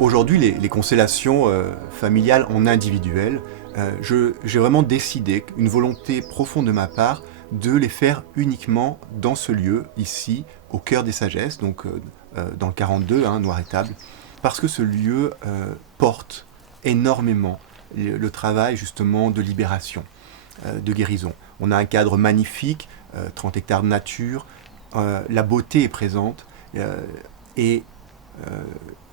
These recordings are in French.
Aujourd'hui, les constellations familiales en individuel, j'ai vraiment décidé, une volonté profonde de ma part, de les faire uniquement dans ce lieu, ici, au cœur des sagesses, donc dans le 42, hein, Noir et Table, parce que ce lieu porte énormément le travail justement de libération, de guérison. On a un cadre magnifique, 30 hectares de nature, la beauté est présente, et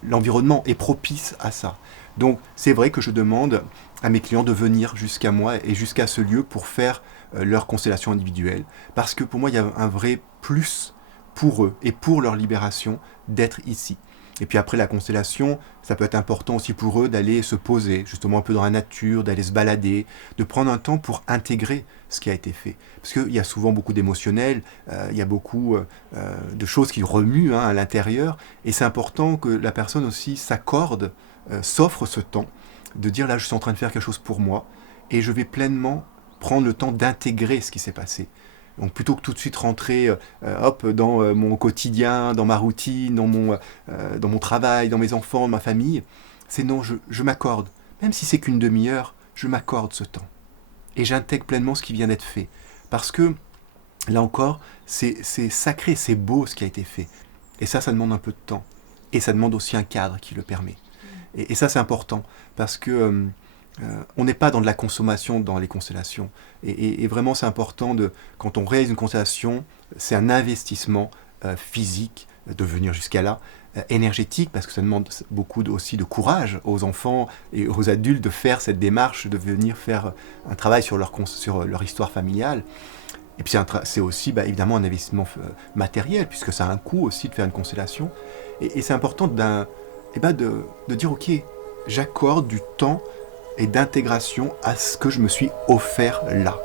l'environnement est propice à ça. Donc c'est vrai que je demande à mes clients de venir jusqu'à moi et jusqu'à ce lieu pour faire leur constellation individuelle. Parce que pour moi, il y a un vrai plus pour eux et pour leur libération d'être ici. Et puis après la constellation, ça peut être important aussi pour eux d'aller se poser, justement un peu dans la nature, d'aller se balader, de prendre un temps pour intégrer ce qui a été fait. Parce qu'il y a souvent beaucoup d'émotionnel, il y a beaucoup de choses qui remuent, hein, à l'intérieur, et c'est important que la personne aussi s'accorde, s'offre ce temps, de dire là je suis en train de faire quelque chose pour moi, et je vais pleinement prendre le temps d'intégrer ce qui s'est passé. Donc plutôt que tout de suite rentrer hop, dans mon quotidien, dans ma routine, dans mon travail, dans mes enfants, ma famille, c'est non, je m'accorde. Même si c'est qu'une demi-heure, je m'accorde ce temps. Et j'intègre pleinement ce qui vient d'être fait. Parce que, là encore, c'est sacré, c'est beau ce qui a été fait. Et ça demande un peu de temps. Et ça demande aussi un cadre qui le permet. Et ça, c'est important. Parce que on n'est pas dans de la consommation dans les constellations. Et vraiment, c'est important, quand on réalise une constellation, c'est un investissement physique de venir jusqu'à là, énergétique, parce que ça demande beaucoup aussi de courage aux enfants et aux adultes de faire cette démarche, de venir faire un travail sur leur histoire familiale. Et puis c'est aussi évidemment un investissement matériel, puisque ça a un coût aussi de faire une constellation. Et c'est important de dire, ok, j'accorde du temps et d'intégration à ce que je me suis offert là.